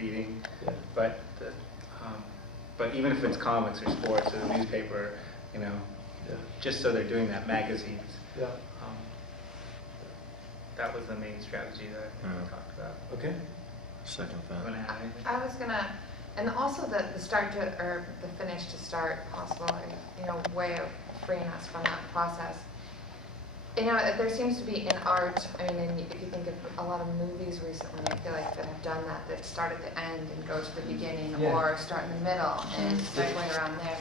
reading, Yeah. but even if it's comics or sports or the newspaper, you know, Yeah. just so they're doing that, magazines. Yeah. That was the main strategy that I think we talked about. Okay. Second You that. want to add anything? I was gonna, and also the start to, or the finish to start possible, you know, way of freeing us from that process. You know, there seems to be in art, I mean, if you think of a lot of movies recently, I feel like that have done that, that start at the end and go to the beginning, Yeah. or start in the middle and segue around there.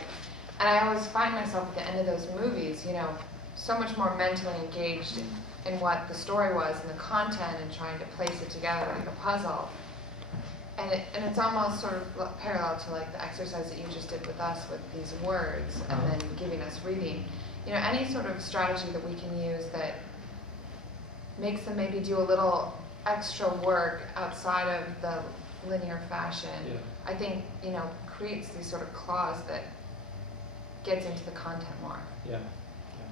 And I always find myself at the end of those movies, you know, so much more mentally engaged in what the story was and the content and trying to place it together like a puzzle. And it's almost sort of parallel to like the exercise that you just did with us with these words and then giving us reading. You know, any sort of strategy that we can use that makes them maybe do a little extra work outside of the linear fashion, Yeah. I think, you know, creates these sort of claws that gets into the content more. Yeah.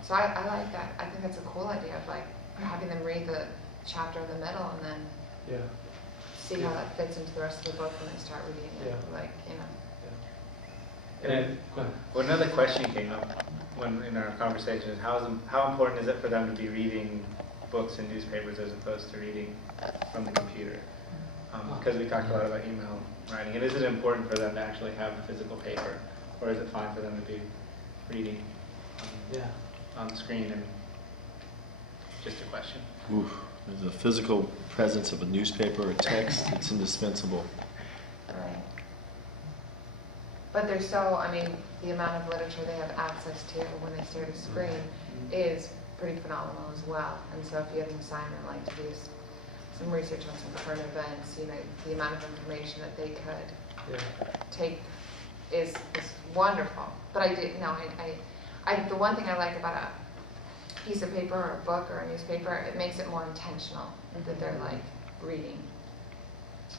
So I like that. I think that's a cool idea of like having them read the chapter in the middle and then Yeah. see how that fits into the rest of the book when they start reading it. Yeah. Like, you know. And go ahead. Well, another question came up when in our conversation is how important is it for them to be reading books and newspapers as opposed to reading from the computer? Because we talked a lot about email writing, and is it important for them to actually have the physical paper, or is it fine for them to be reading Yeah. on the screen? And just a question. Oof. The physical presence of a newspaper or text, it's indispensable. Right. But they're so, I mean, the amount of literature they have access to when they stare at a screen is pretty phenomenal as well. And so if you have an assignment like to do some research on some current events, you know, the amount of information that they could Yeah. take is wonderful. But I did, no, the one thing I like about a piece of paper or a book or a newspaper, it makes it more intentional that they're like reading.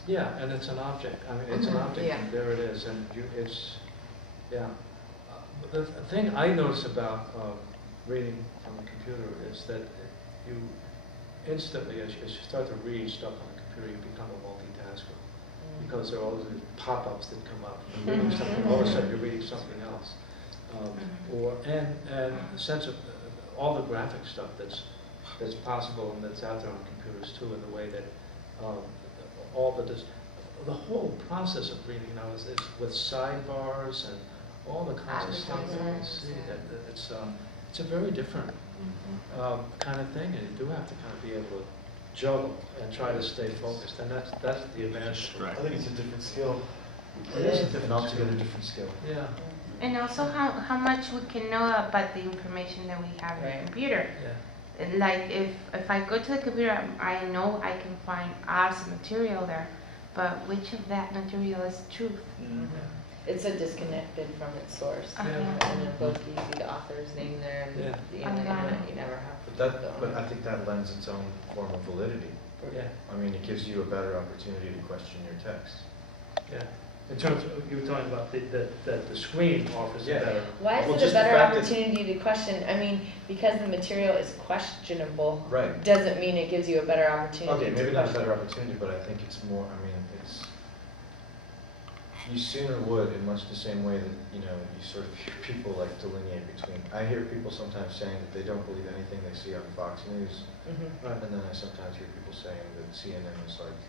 Yeah, and it's an object. I mean, it's an object, Yeah. and there it is, and yeah. The thing I notice about reading from a computer is that you instantly, as you start to read stuff on a computer, you become a multitasker. Because there are all these pop-ups that come up. You're reading something, all of a sudden you're reading something else. And the sense of all the graphic stuff that's possible and that's out there on computers too, in the way that the whole process of reading now is with sidebars and all the kinds of stuff that you see. That it's a very different kind of thing, and you do have to kind of be able to juggle and try to stay focused, and that's the advantage. Right. I think it's a different skill. It is a An different altogether skill. different skill. Yeah, And also how much we can know about the information that we have in the computer. yeah. Like if I go to the computer, I know I can find awesome material there, but which of that material is truth? It's so disconnected from its source. Uh-huh. In a book, you see the author's name there, and Yeah. on the internet, you never have. But I think that lends its own form of validity. Yeah, I mean, it gives you a better opportunity to question your text. yeah. In terms of, you were talking about that the screen offers a Yeah. better. Why Well, is it just a the better fact that- opportunity to question? I mean, because the material is questionable, Right. doesn't mean it gives you a better opportunity Okay, to maybe not a question. better opportunity, but I think it's more, I mean, you sooner would in much the same way that, you know, you sort of hear people like delineate between, I hear people sometimes saying that they don't believe anything they see on Fox News, Mhm. Right. and then I sometimes hear people saying that CNN is like,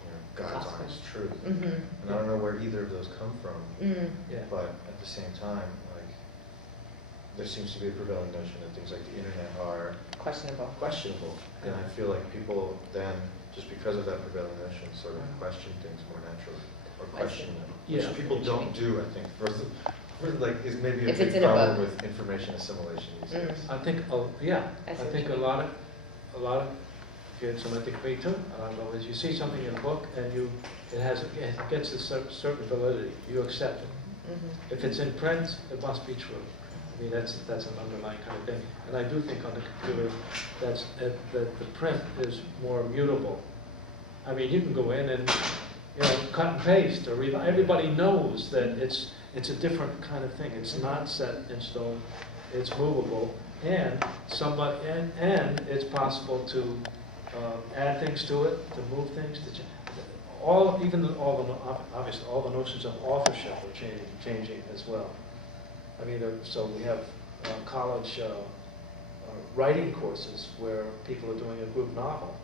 you know, God's Gospel. honest truth. Mhm. And I don't know where either of those come from, Mm. Yeah. but at the same time, like, there seems to be a prevailing notion that things like the internet are Questionable. questionable, and I feel like people then, just because of that prevailing notion, sort of question things more naturally, or question them. Yeah. Which people don't do, I think, like, is maybe a If it's big in a problem book. with information assimilation these Mm. days. I think, yeah, I I see what think you a mean. lot of kids, and I think me too, I don't know, is you see something in a book and it gets a certain validity, you accept it. Mhm. If it's in print, it must be true. I mean, that's an underlying kind of thing. And I do think on the computer, that the print is more mutable. I mean, you can go in and, you know, cut and paste, or everybody knows that it's a different kind of thing. It's not set in stone, it's movable, and it's possible to add things to it, to move things, obviously, all the notions of authorship are changing as well. I mean, so we have college writing courses where people are doing a group novel,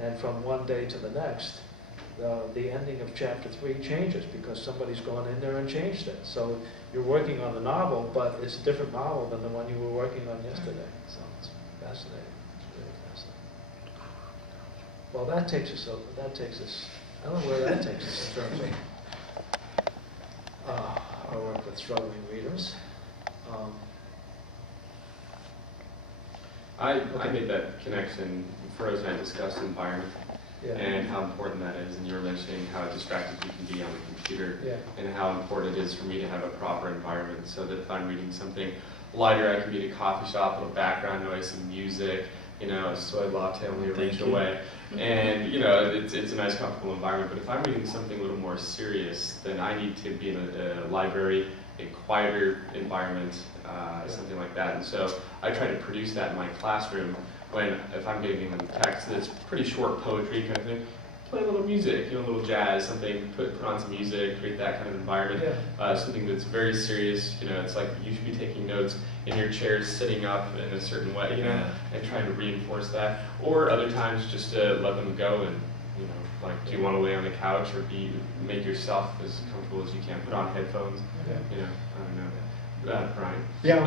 and from one day to the next, the ending of chapter 3 changes because somebody's gone in there and changed it. So you're working on the novel, but it's a different novel than the one you were working on yesterday. So it's fascinating. It's really fascinating. Well, that takes us, I don't know where that takes us in terms of our work with struggling readers. I made that connection. Frozen, I discussed environment Yeah. and how important that is, and you were mentioning how distracted you can be on the computer, Yeah. and how important it is for me to have a proper environment, so that if I'm reading something lighter, I can be at a coffee shop, a little background noise, some music, a soy latte only a reach away, and it's a nice, comfortable environment. But if I'm reading something a little more serious, then I need to be in a library, a quieter environment, something like that. And so I try to produce that in my classroom. If I'm giving them text that's pretty short poetry kind of thing, play a little music, a little jazz, something, put on some music, create that kind of environment. Yeah. Something that's very serious, it's like you should be taking notes in your chairs, sitting up in a certain way, and trying to reinforce that. Or other times just to let them go and, do you want to lay on the couch or make yourself as comfortable as you can, put on headphones, I don't know. Brian? Yeah,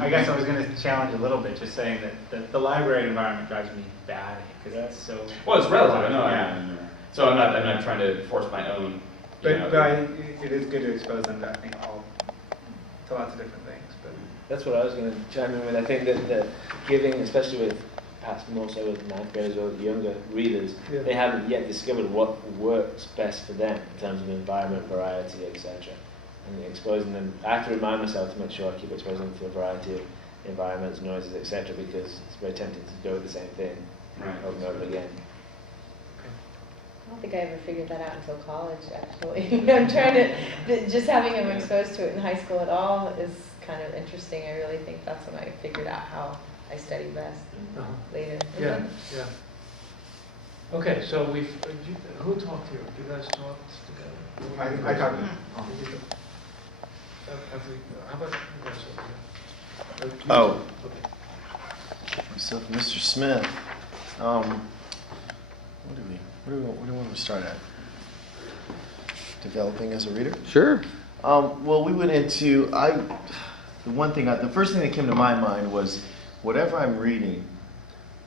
I guess I was going to challenge a little bit, just saying that the library environment drives me batty, because that's so... Well, it's relative, I know. Yeah. So I'm not trying to force my own... But it is good to expose them to, I think, to lots of different things. But That's what I was going to chime in with. I think that giving, especially with perhaps more so with ninth graders or younger readers, they haven't yet discovered what works best for them in terms of environment, variety, etc. And exposing them, I have to remind myself to make sure I keep exposing them to a variety of environments, noises, etc. because it's very tempting to go with the same thing over and over again. I don't think I ever figured that out until college, actually. I'm trying to, just having them exposed to it in high school at all is kind of interesting. I really think that's when I figured out how I study best later. Yeah. Okay, so who talked here? You guys talked together? I talked. How about you guys over here? Oh. Okay. Myself, Mr. Smith. What do we want to start at? Developing as a reader? Sure. Well, we went into the first thing that came to my mind was whatever I'm reading,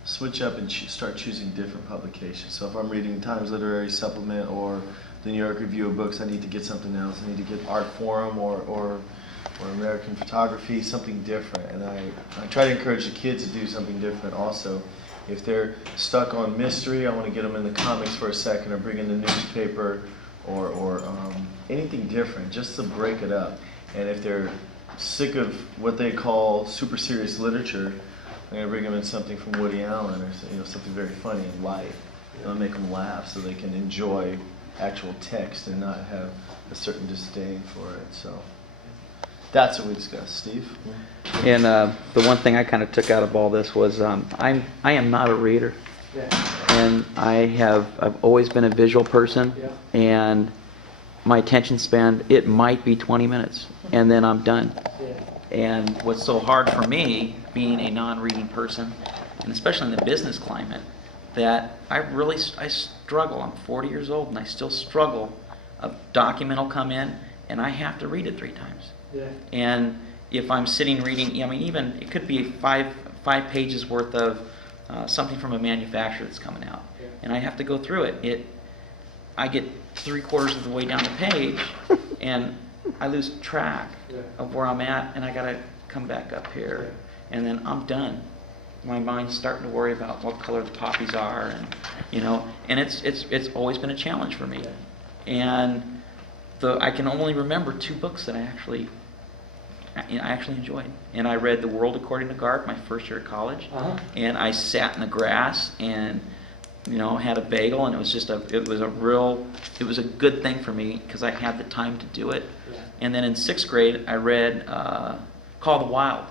switch up and start choosing different publications. So if I'm reading Times Literary Supplement or the New York Review of Books, I need to get something else. I need to get Art Forum or American Photography, something different. And I try to encourage the kids to do something different also. If they're stuck on mystery, I want to get them in the comics for a second or bring in the newspaper or anything different, just to break it up. And if they're sick of what they call super serious literature, I'm going to bring them in something from Woody Allen or something very funny and light. I'll make them laugh so they can enjoy actual text and not have a certain disdain for it. So that's what we discussed. Steve? And the one thing I kind of took out of all this was I am not a reader. And I've always been a visual person. And my attention span, it might be 20 minutes, and then I'm done. And what's so hard for me, being a non-reading person, and especially in the business climate, that I struggle. I'm 40 years old, and I still struggle. A document will come in, and I have to read it 3 times. And if I'm sitting reading, even it could be five pages worth of something from a manufacturer that's coming out, and I have to go through it. I get 3/4 of the way down the page, and I lose track of where I'm at, and I gotta come back up here, and then I'm done. My mind's starting to worry about what color the poppies are, and it's always been a challenge for me. And I can only remember 2 books that I actually enjoyed. And I read The World According to Garp my first year at college, and I sat in the grass and had a bagel, and it was a good thing for me because I had the time to do it. And then in 6th grade, I read Call of the Wild,